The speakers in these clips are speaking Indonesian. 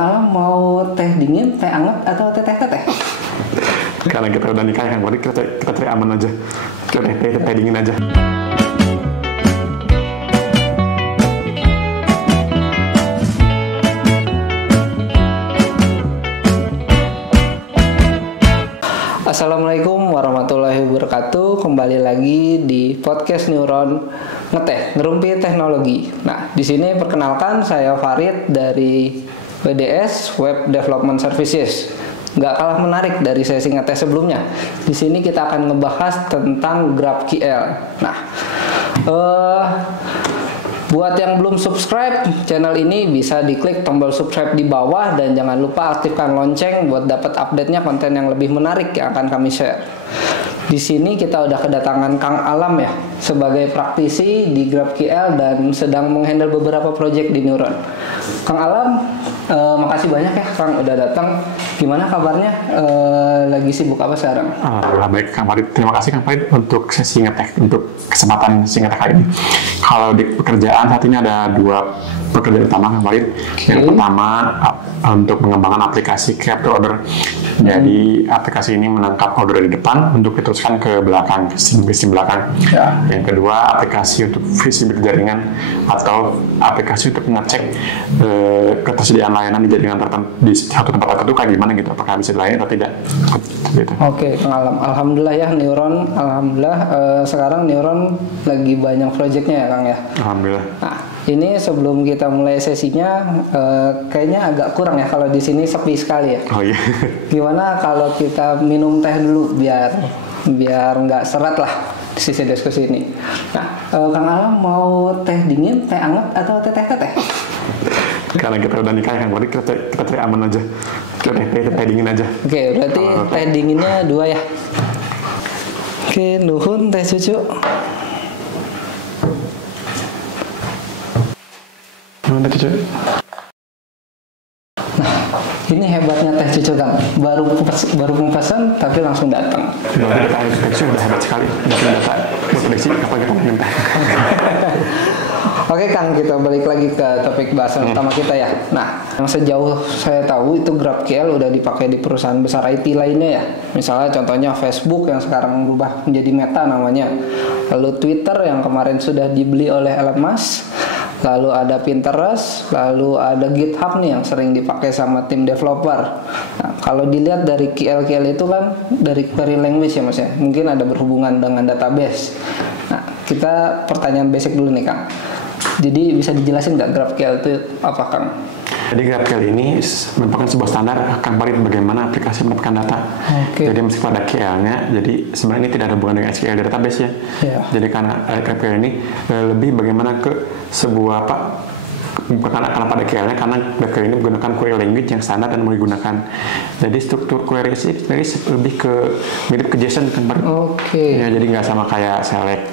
Mau teh dingin, teh anget, atau teh? Karena kita udah nikah kan, berarti kita cari aman aja. Kita teh dingin aja. Assalamualaikum warahmatullahi wabarakatuh. Kembali lagi di podcast Neuron Ngeteh, Ngerumpi Teknologi. Nah, di sini perkenalkan saya Farid dari WDS Web Development Services. Nggak kalah menarik dari sesi ngeteh sebelumnya. Di sini kita akan ngebahas tentang GraphQL. Nah, buat yang belum subscribe channel ini bisa diklik tombol subscribe di bawah dan jangan lupa aktifkan lonceng buat dapat update-nya konten yang lebih menarik yang akan kami share. Di sini kita udah kedatangan Kang Alam ya sebagai praktisi di GraphQL dan sedang menghandle beberapa project di Neuron. Kang Alam, makasih banyak ya Kang udah datang. Gimana kabarnya? Lagi sibuk apa sekarang? Alhamdulillah baik Kang Farid. Terima kasih Kang Farid untuk sesi ngeteh, untuk kesempatan sesi ngeteh kali ini. Kalau di pekerjaan saat ini ada dua pekerjaan utama Kang Farid. Yang pertama untuk mengembangkan aplikasi Capture Order. Jadi aplikasi ini menangkap order di depan untuk diteruskan ke belakang, ke sistem belakang. Ya. Yang kedua aplikasi untuk visibility jaringan atau aplikasi untuk mengecek ketersediaan layanan di jaringan tertentu di satu tempat tertentu kayak gimana gitu, apakah bisa dilayani atau tidak. Gitu. Oke, Kang Alam. Alhamdulillah ya Neuron. Alhamdulillah sekarang Neuron lagi banyak proyeknya ya Kang ya. Alhamdulillah. Nah, ini sebelum kita mulai sesinya, kayaknya agak kurang ya kalau di sini sepi sekali ya. Oh iya. Gimana kalau kita minum teh dulu biar nggak seret lah di sisi diskusi ini. Nah, Kang Alam mau teh dingin, teh anget, atau teh? Karena kita udah nikah kan, berarti kita cari aman aja. Kita teh dingin aja. Oke, berarti teh dinginnya 2 ya. Oke, nuhun teh cucu. Nuhun teh cucu. Nah, ini hebatnya teh cucu Kang. Baru pesan tapi langsung datang. Berarti kita deteksi udah hebat sekali. Udah data buat prediksi apa kita minta. Oke Kang, kita balik lagi ke topik bahasan utama kita ya. Nah, yang sejauh saya tahu itu GraphQL udah dipakai di perusahaan besar IT lainnya ya. Misalnya contohnya Facebook yang sekarang berubah menjadi Meta namanya. Lalu Twitter yang kemarin sudah dibeli oleh Elon Musk. Lalu ada Pinterest, lalu ada GitHub nih yang sering dipakai sama tim developer. Nah, kalau dilihat dari QL itu kan dari query language ya Mas ya. Mungkin ada berhubungan dengan database. Nah, kita pertanyaan basic dulu nih Kang. Jadi bisa dijelasin nggak GraphQL itu apa Kang? Jadi GraphQL ini merupakan sebuah standar Kang Farid bagaimana aplikasi mendapatkan data. Jadi meskipun ada QL-nya, jadi sebenarnya ini tidak ada hubungan dengan SQL database ya. Jadi karena GraphQL ini lebih bagaimana ke sebuah bukan karena pada QL-nya, karena GraphQL ini menggunakan query language yang standar dan mau digunakan. Jadi struktur query ini lebih ke mirip ke JSON kan Farid. Ya, jadi nggak sama kayak select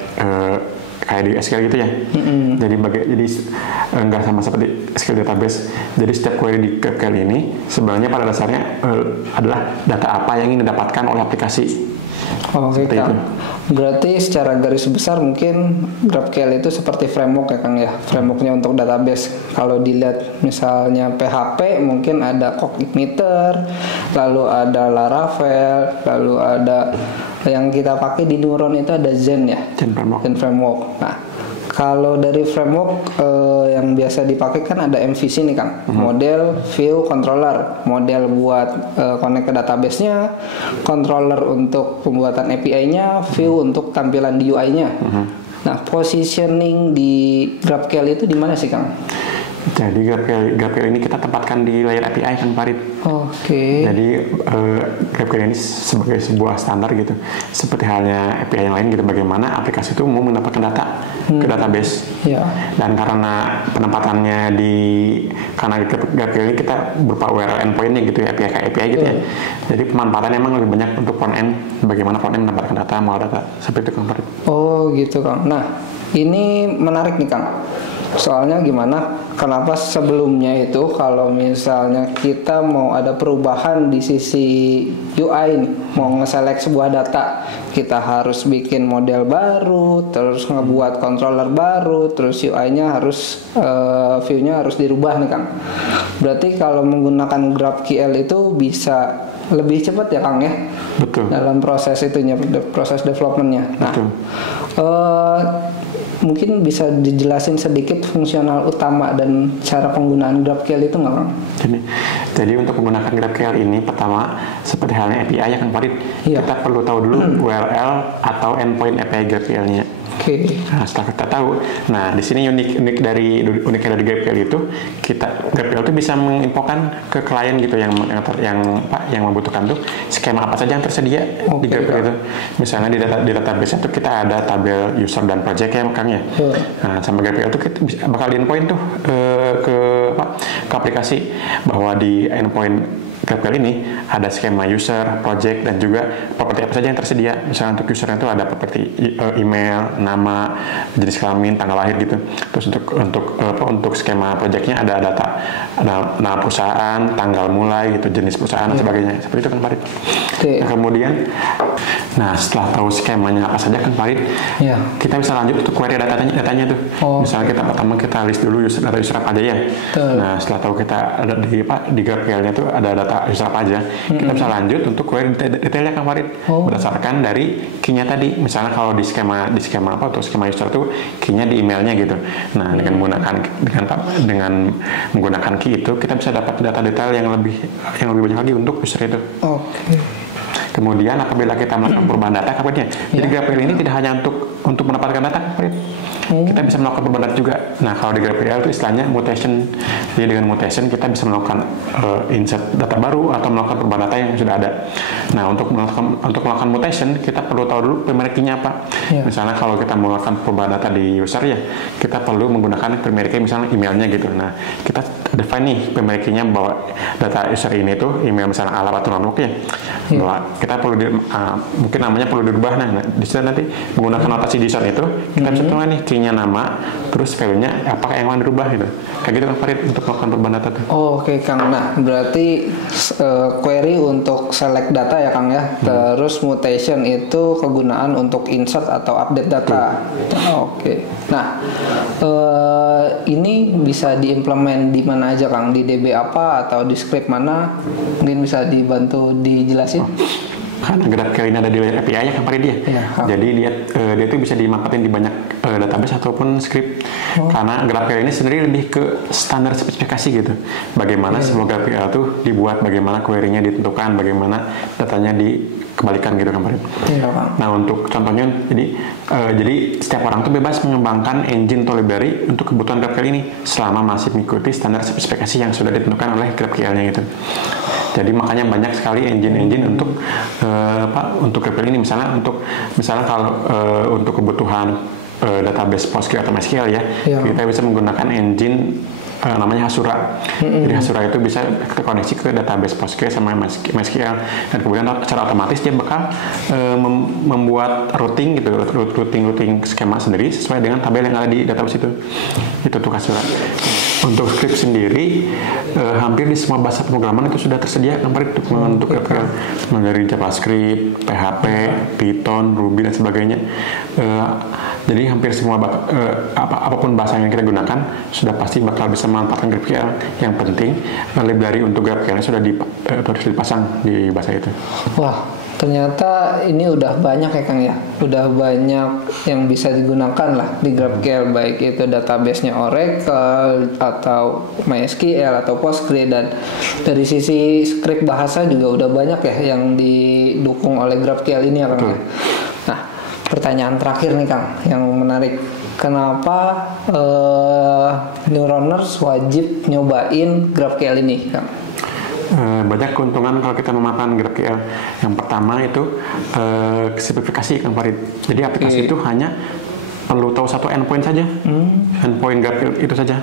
kayak di SQL gitu ya. Jadi nggak sama seperti SQL database. Jadi setiap query di GraphQL ini sebenarnya pada dasarnya adalah data apa yang ingin didapatkan oleh aplikasi. Oke Kang. Berarti secara garis besar mungkin GraphQL itu seperti framework ya Kang ya. Frameworknya untuk database. Kalau dilihat misalnya PHP mungkin ada Cognitor, lalu ada Laravel, lalu ada yang kita pakai di Neuron itu ada Zen ya. Zen framework. Nah, kalau dari framework yang biasa dipakai kan ada MVC nih Kang. Model, view, controller. Model buat connect ke database-nya, controller untuk pembuatan API-nya, view untuk tampilan di UI-nya. Nah, positioning di GraphQL itu di mana sih Kang? Jadi GraphQL ini kita tempatkan di layer API kan Farid. Jadi GraphQL ini sebagai sebuah standar gitu, seperti halnya API yang lain gitu, bagaimana aplikasi itu mau mendapatkan data ke database. Dan karena penempatannya karena GraphQL ini kita berupa URL endpoint-nya gitu ya, API gitu ya. Jadi pemanfaatannya memang lebih banyak untuk front end, bagaimana front end mendapatkan data, mau data seperti itu Kang Farid. Oh gitu Kang. Nah, ini menarik nih Kang. Soalnya gimana? Kenapa sebelumnya itu kalau misalnya kita mau ada perubahan di sisi UI nih, mau nge-select sebuah data, kita harus bikin model baru, terus ngebuat controller baru, terus UI-nya harus view-nya harus dirubah nih Kang. Berarti kalau menggunakan GraphQL itu bisa lebih cepat ya Kang ya? Betul. Dalam proses itunya, proses developmentnya. Nah, mungkin bisa dijelasin sedikit fungsional utama dan cara penggunaan GraphQL itu nggak Kang? Jadi untuk menggunakan GraphQL ini, pertama seperti halnya API ya kan Farid, kita perlu tahu dulu URL atau endpoint API GraphQL-nya. Nah, setelah kita tahu, nah di sini uniknya dari GraphQL itu, GraphQL itu bisa menginfokan ke klien gitu yang membutuhkan tuh skema apa saja yang tersedia di GraphQL itu. Misalnya di database itu kita ada tabel user dan project ya Kang ya. Nah, sama GraphQL itu kita bakal di endpoint tuh ke aplikasi bahwa di endpoint GraphQL ini ada skema user, project, dan juga properti apa saja yang tersedia. Misalnya untuk usernya itu ada properti email, nama, jenis kelamin, tanggal lahir gitu. Terus untuk skema projectnya ada data, nama perusahaan, tanggal mulai gitu, jenis perusahaan dan sebagainya. Seperti itu kan Farid. Nah, kemudian, setelah tahu skemanya apa saja kan Farid, kita bisa lanjut untuk query datanya tuh. Misalnya kita list dulu data user apa aja ya. Nah, setelah tahu kita ada di GraphQL-nya tuh ada data user apa aja, kita bisa lanjut untuk query detailnya Kang Farid, berdasarkan dari key-nya tadi. Misalnya kalau di skema untuk skema user tuh key-nya di emailnya gitu. Nah, dengan menggunakan key itu kita bisa dapat data detail yang lebih banyak lagi untuk user itu. Kemudian apabila kita melakukan perubahan data, jadi GraphQL ini tidak hanya untuk mendapatkan data, kita bisa melakukan perubahan data juga. Nah, kalau di GraphQL itu istilahnya mutation. Jadi dengan mutation kita bisa melakukan insert data baru atau melakukan perubahan data yang sudah ada. Nah, untuk melakukan mutation kita perlu tahu dulu primary key-nya apa. Misalnya kalau kita melakukan perubahan data di user ya, kita perlu menggunakan primary key misalnya emailnya gitu. Nah, kita define nih primary key-nya bahwa data user ini tuh email misalnya alamat atau nomor ya. Bahwa kita perlu mungkin namanya perlu dirubah. Nah, di situ nanti menggunakan notasi JSON itu kita bisa tulis nih key-nya nama, terus value-nya apakah yang mau dirubah gitu. Kayak gitu kan Farid untuk melakukan perubahan data tuh. Oke Kang. Nah, berarti query untuk select data ya Kang ya. Terus mutation itu kegunaan untuk insert atau update data. Oke. Nah, ini bisa diimplement di mana aja Kang? Di DB apa atau di script mana? Mungkin bisa dibantu dijelasin. Karena GraphQL ini ada di layer API ya kan Farid ya. Jadi dia itu bisa dimanfaatin di banyak database ataupun script. Karena GraphQL ini sendiri lebih ke standar spesifikasi gitu. Bagaimana sebuah GraphQL itu dibuat, bagaimana query-nya ditentukan, bagaimana datanya dikembalikan gitu kan Farid. Nah, untuk contohnya jadi setiap orang tuh bebas mengembangkan engine atau library untuk kebutuhan GraphQL ini selama masih mengikuti standar spesifikasi yang sudah ditentukan oleh GraphQL-nya gitu. Jadi makanya banyak sekali engine untuk GraphQL ini misalnya kalau untuk kebutuhan database PostgreSQL atau MySQL ya, kita bisa menggunakan engine namanya Hasura. Jadi Hasura itu bisa terkoneksi ke database PostgreSQL sama MySQL, dan kemudian secara otomatis dia bakal membuat routing skema sendiri sesuai dengan tabel yang ada di database itu. Itu tuh Hasura. Untuk script sendiri hampir di semua bahasa pemrograman itu sudah tersedia untuk GraphQL, dari JavaScript, PHP, Python, Ruby dan sebagainya. Jadi hampir semua apapun bahasa yang kita gunakan sudah pasti bakal bisa memanfaatkan GraphQL. Yang penting library untuk GraphQL sudah dipasang di bahasa itu. Wah, ternyata ini udah banyak ya Kang ya, udah banyak yang bisa digunakan lah di GraphQL, baik itu database-nya Oracle atau MySQL atau Postgre, dan dari sisi script bahasa juga udah banyak ya yang didukung oleh GraphQL ini ya Kang. Nah, pertanyaan terakhir nih Kang yang menarik, kenapa neuroners wajib nyobain GraphQL ini Kang? Banyak keuntungan kalau kita memakan GraphQL. Yang pertama itu simplifikasi Kang Farid. Jadi aplikasi itu hanya perlu tahu satu endpoint saja, endpoint GraphQL itu saja.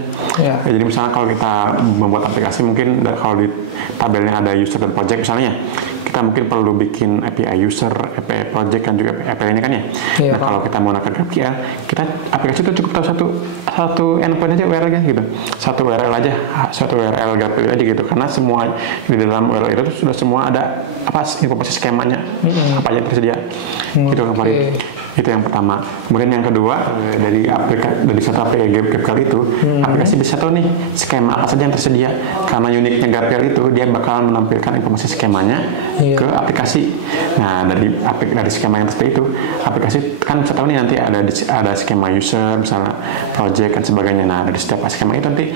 Jadi misalnya kalau kita membuat aplikasi, mungkin kalau di tabelnya ada user dan project misalnya, kita mungkin perlu bikin API user, API project kan juga API ini kan ya. Nah kalau kita menggunakan GraphQL, kita aplikasi itu cukup tahu satu endpoint aja URL-nya gitu, satu URL GraphQL aja gitu, karena semua di dalam URL itu sudah semua ada informasi skemanya, apa yang tersedia gitu kemarin. Itu yang pertama. Kemudian yang kedua, dari satu API GraphQL itu, aplikasi bisa tahu nih skema apa saja yang tersedia. Karena uniknya GraphQL itu, dia bakal menampilkan informasi skemanya ke aplikasi. Nah, dari skema yang tersedia itu, aplikasi kan bisa tahu nih nanti ada skema user, misalnya project dan sebagainya. Nah, dari setiap skema itu nanti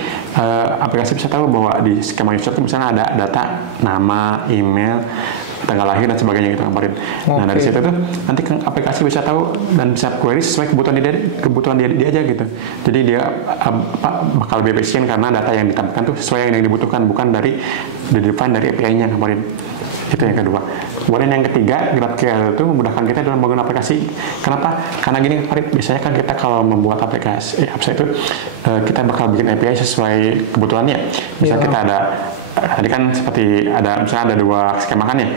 aplikasi bisa tahu bahwa di skema user itu misalnya ada data nama, email, tanggal lahir dan sebagainya gitu kemarin. Nah dari situ tuh nanti aplikasi bisa tahu dan bisa query sesuai kebutuhan dia aja gitu. Jadi dia bakal lebih efisien karena data yang ditampilkan tuh sesuai yang dibutuhkan, bukan dari define dari API-nya kemarin. Itu yang kedua. Kemudian yang ketiga, GraphQL itu memudahkan kita dalam membangun aplikasi. Kenapa? Karena gini kemarin, biasanya kan kita kalau membuat aplikasi itu kita bakal bikin API sesuai kebutuhannya. Misalnya kita ada tadi kan seperti misalnya ada dua skema kan ya,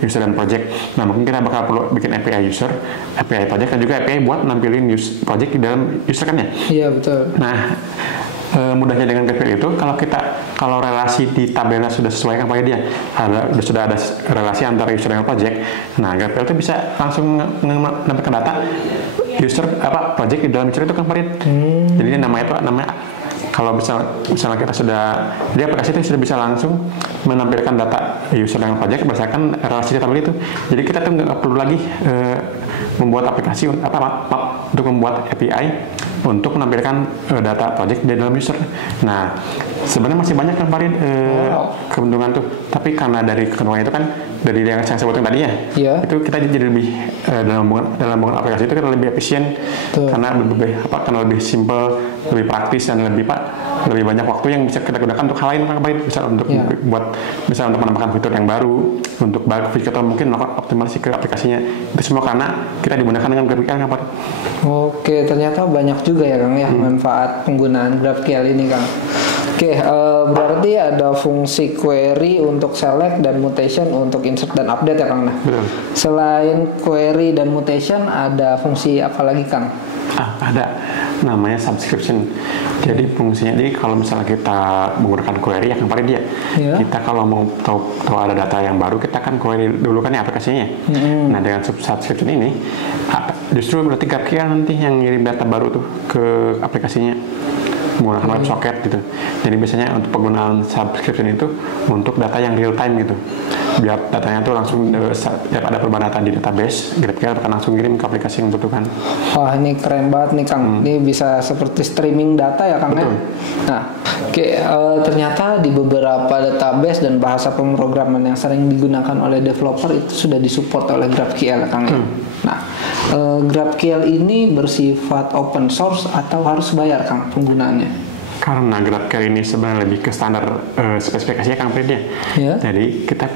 user dan project. Nah mungkin kita bakal perlu bikin API user, API project, dan juga API buat nampilin project di dalam user kan ya. Iya betul. Nah mudahnya dengan GraphQL itu kalau relasi di tabelnya sudah sesuai kan pakai dia, sudah ada relasi antara user dan project. Nah GraphQL itu bisa langsung menampilkan data user project di dalam user itu kan pakai. Jadi namanya kalau misalnya kita jadi aplikasi itu sudah bisa langsung menampilkan data user dengan project berdasarkan relasi di tabel itu. Jadi kita tuh nggak perlu lagi membuat aplikasi untuk membuat API untuk menampilkan data project di dalam user. Nah, sebenarnya masih banyak kan Farid keuntungan tuh. Tapi karena dari keuntungan itu kan dari yang saya sebutkan tadi ya, itu kita jadi lebih dalam membangun aplikasi itu kita lebih efisien karena lebih simple, lebih praktis dan lebih banyak waktu yang bisa kita gunakan untuk hal lain kan Farid. Bisa untuk menambahkan fitur yang baru, untuk fitur atau mungkin melakukan optimalisasi ke aplikasinya. Itu semua karena kita digunakan dengan GraphQL kan Farid. Oke, ternyata banyak juga ya Kang ya manfaat penggunaan GraphQL ini Kang. Oke, berarti ada fungsi query untuk select dan mutation untuk insert dan update ya Kang. Nah, selain query dan mutation ada fungsi apa lagi Kang? Ada namanya subscription. Jadi fungsinya, jadi kalau misalnya kita menggunakan query ya kemarin dia, kita kalau mau tahu ada data yang baru kita kan query dulu kan ya aplikasinya. Nah dengan subscription ini justru berarti GraphQL nanti yang ngirim data baru tuh ke aplikasinya menggunakan WebSocket gitu. Jadi biasanya untuk penggunaan subscription itu untuk data yang real time gitu. Biar datanya tuh langsung setiap ada perubahan data di database, GraphQL akan langsung kirim ke aplikasi yang membutuhkan. Wah ini keren banget nih Kang. Ini bisa seperti streaming data ya Kang. Betul. Nah, ternyata di beberapa database dan bahasa pemrograman yang sering digunakan oleh developer itu sudah disupport oleh GraphQL Kang. Nah, GraphQL ini bersifat open source atau harus bayar Kang penggunaannya? Karena GraphQL ini sebenarnya lebih ke standar spesifikasinya Kang Farid ya. Jadi kita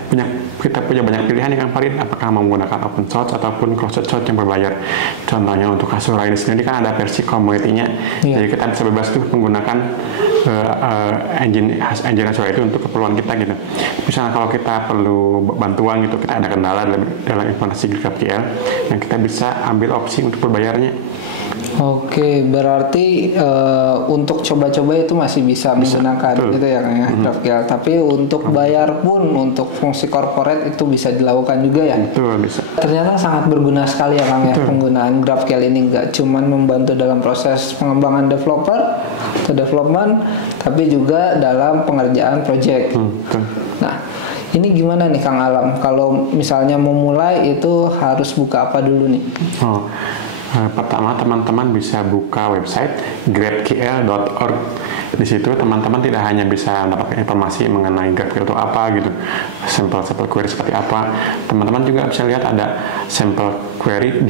punya banyak pilihan ya Kang Farid, apakah menggunakan open source ataupun closed source yang berbayar. Contohnya untuk Azure ini sendiri kan ada versi community-nya. Jadi kita bisa bebas tuh menggunakan engine Azure itu untuk keperluan kita gitu. Misalnya kalau kita perlu bantuan gitu, kita ada kendala dalam informasi GraphQL, yang kita bisa ambil opsi untuk berbayarnya. Oke, berarti untuk coba-coba itu masih bisa menggunakan gitu ya Kang ya, GraphQL. Tapi untuk bayar pun untuk fungsi corporate itu bisa dilakukan juga ya. Betul, bisa. Ternyata sangat berguna sekali ya Kang ya penggunaan GraphQL ini, nggak cuma membantu dalam proses pengembangan developer atau development, tapi juga dalam pengerjaan project. Nah, ini gimana nih Kang Alam? Kalau misalnya memulai itu harus buka apa dulu nih? Pertama teman-teman bisa buka website graphql.org. Di situ teman-teman tidak hanya bisa mendapatkan informasi mengenai GraphQL itu apa gitu, sampel query seperti apa. Teman-teman juga bisa lihat ada sampel query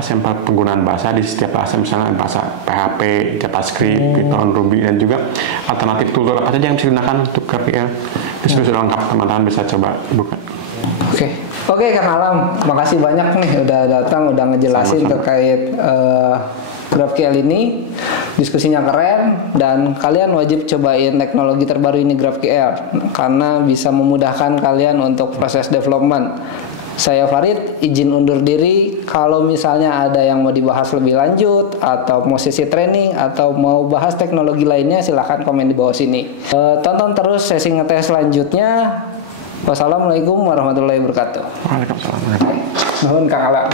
sampel penggunaan bahasa di setiap bahasa, misalnya bahasa PHP, JavaScript, Python, Ruby, dan juga alternatif tool apa saja yang bisa digunakan untuk GraphQL. Di situ sudah lengkap, teman-teman bisa coba buka. Oke Kang Alam, makasih banyak nih udah datang, udah ngejelasin terkait GraphQL ini. Diskusinya keren dan kalian wajib cobain teknologi terbaru ini GraphQL karena bisa memudahkan kalian untuk proses development. Saya Farid, izin undur diri. Kalau misalnya ada yang mau dibahas lebih lanjut atau mau sesi training atau mau bahas teknologi lainnya, silahkan komen di bawah sini. Tonton terus sesi ngetes selanjutnya. Wassalamualaikum warahmatullahi wabarakatuh. Waalaikumsalam. Nuhun Kang Ala.